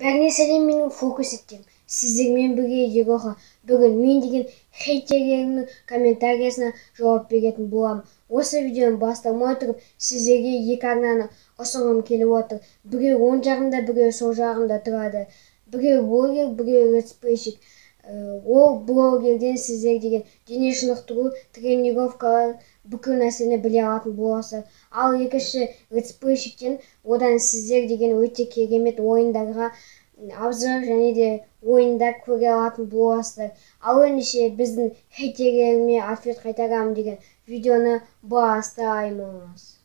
Бәріне сәлем, менің фокус еттім. Сіздермен бірге Егорға бүгін мен деген хейтерлерімнің комментариясына жауап беретін боламын. Осы видеоны бастамай тұрып, сіздерге екі арнаны ұсынғым келіп отыр. Біреу оң жағында, біреу сол жағында тұрады. Біреу блогер, біреу летсплейщик. Ол блогерден сіздер деген дене шынықтыру тренировкалар бүкіл нәрсені біле алатын боласыздар. Ал екінші летсплейщиктен одан сіздер деген өте керемет ойындарға обзор және де ойындар көре алатын боласыздар. Ал ендеше біздің хейтерлеріме ответ қайтарамын деген видеоны бастаймыз.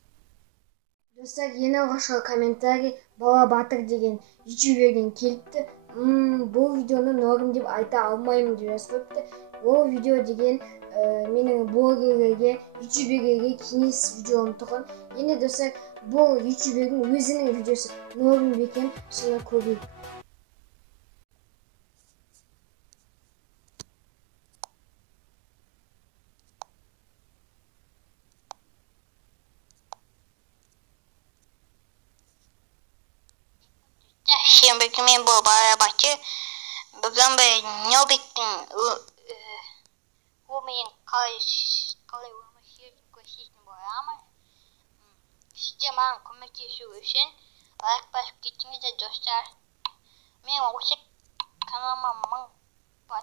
Достар, ең алғашқы комментарий Бала Батыр деген ютуберден келіпті. Бұл видеоны норм деп айта алмаймын деп жазып қойыпты. Ол видео деген менің блогерлерге, ютуберлерге кеңес видеом тұғын. Енді достар, бұл ютубердің өзінің видеосы норм бекен, соны көрейік. Всем привет, мен бұл Бала Батыр. Бүгін бір нөбеттің өмірін қалай өмір сүретінін көрсететін боламын. Сіздер маған көмектесу үшін лайк басып кетіңіздер достар. Мен осы каналыма 1000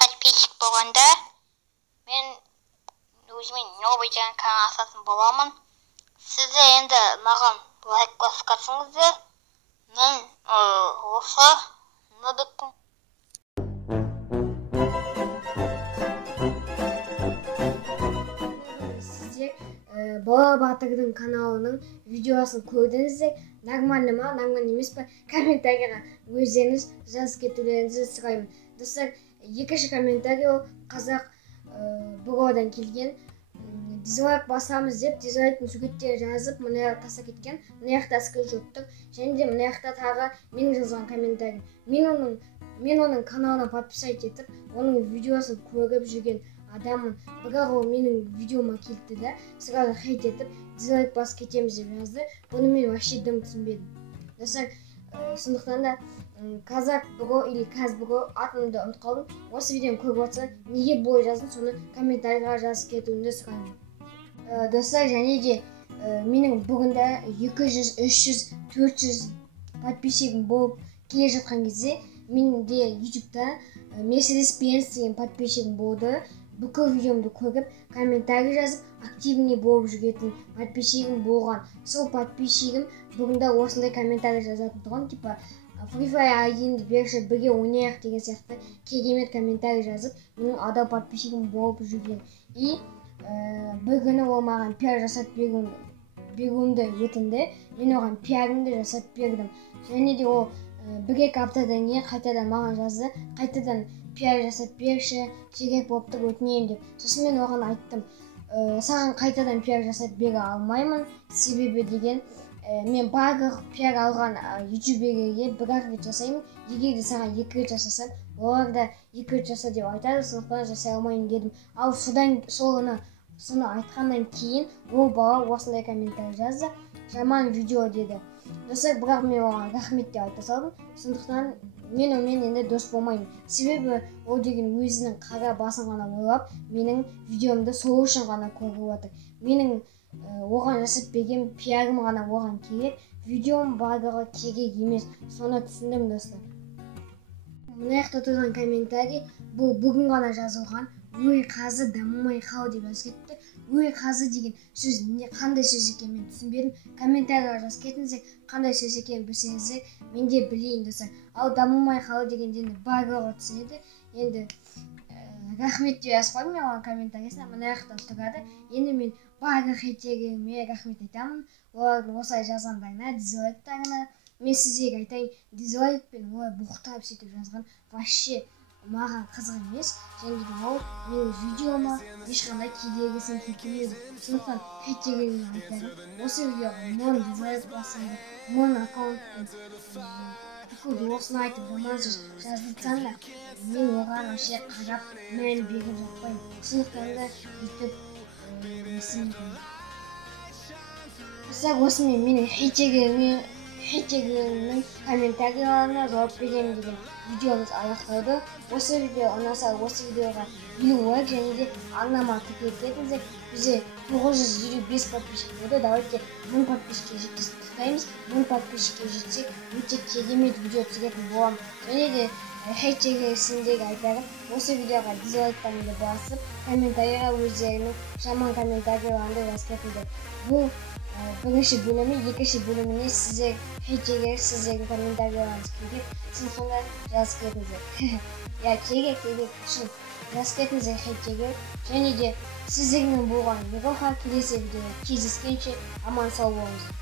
подписчик болғанда мен өзіме новый деген канал ашатын боламын. Сіздер енді маған лайк басып кетсеңіздер, мен осы нөбеттің Бала Батырдың каналының видеосын көрдіңіздер. Нормальный ма, нормальный емес па? Комментарияға өздеріңіз жазып кетулеріңізді сұраймын. Достар, екінші комментарий ол қазақ блогерден келген. Дизлайк басамыз деп, дизлайктың суреттерін жазып, мына жаққа тастап кеткен. Мына жақта скриншот тұр. Және де мына жақта тағы менің жазған комментарий. Мен оның каналына подписать етіп, оның видеосын көріп жүрген адаммын. Бірақ ол менің видеома келді да, сразу хейт етіп, дизлайк басып кетеміз деп жазды. Бұны мен вообще дым түсінбедім. Достар, сондықтан да қазақ бро или каз бро атымды ұмытып қалдым. Осы видеоны көріп отырсаң, неге бой жаздың, соны комментарийға жазып кетуіңді сұраймын. Достар, және де менің бүгінде 200, 300, 400 подписчигім болып келе жатқан кезде менде ютубта Mercedes Benz деген подписчигім болды. Бүкіл видеомды көріп, комментарий жазып, активный болып жүретін подписчигім болған. Сол подписчигім бүгінде осындай комментарий жазатын тұрған, типа Free Fire айдинді берші, бірге ойнайық деген сияқты керемет комментарий жазып, менің адал подписчигім болып жүрген. И бір күні ол маған пиар жасап беруімді өтінді. Мен оған пиарымды жасап бердім. Және де ол бір-екі аптадан кейін қайтадан маған жазды, қайтадан пиар жасап берші, керек болып тұр, өтінемін деп. Сосын мен оған айттым, саған қайтадан пиар жасап бере алмаймын, себебі деген мен барлық пиар алған ютуберлерге бір-ақ рет жасаймын. Егер де саған 2 рет жасасам, олар да 2 рет жаса деп айтады, сондықтан жасай алмаймын дедім. Ал соны айтқаннан кейін ол бала осындай комментарий жазды, жаман видео деді. Достар, бірақ мен оған рахмет деп айта салдым. Сондықтан мен онымен енді дос болмаймын. Себебі ол деген өзінің қара басын ғана ойлап, менің видеомды сол үшін ғана көріп отыр. Менің оған жасап берген пиарым ғана оған керек, видеом барлығы керек емес. Соны түсіндім, достар. Мына жақта тұрған комментарий бұл бүгін ғана жазылған. Ой, қазы дамымай қал деп жазып кетті. Ой, қазы деген сөз қандай сөз екенін мен түсінбедім. Комментарийға жазып кетіңіздер, қандай сөз екенін білсеңіздер, мен де білейін, достар. Ал дамымай қал дегенде барлығы түсінеді. Енді рахмет деп жазып қойдым мен оған комментариясына, мына жақта тұрады. Енді мен барлық хейтерлеріме рахмет айтамын. Олардың осылай жазғандарына, дизлайктарына. Мен сіздерге айтайын, дизлайк пен олай бұқтап сөйтіп жазған вообще маған қызық емес. Және де ол менің видеома ешқандай кедергісін келтірмейді. Сондықтан хейтерлеріме айтарым, осы видеоға 1000 дизлайк басыңдар, 1000 аккаунтпен бүкіл осыны айтып жаздырсаңдар, мен оған вообще қарап мән беріп жатпаймын. Сондықтан да бүйтіп несін. Осымен менің хейттерінің комментарияларына жауап беремін деген видеомыз аяқталды. Осы видео ұнаса, осы видеоға 50 лайк және де аңнама тіркеліп кетіңіздер. Бізде 955 подписчик болды. Давайте 1000 подписчикке жеткізіп 1000 подписчикке жетсек, өте керемет видео түсіретін боламын. Және де хейттерге сендерге айтарым, осы видеоға дизлайктарыңды басып, комментарийға өздерінің жаман комментарияларыңды жазып кетіңдер. Бұл бірінші бөлімі, екінші бөліміне сіздер хейттерге сіздердің комментарияларыңыз керек, сіз сонда жазып кетіңіздер. Я керек шын жазып кетіңіздер хейттерге. Және де сіздермен болған видеоға келесі видеода кездескенше аман сау болыңыздар.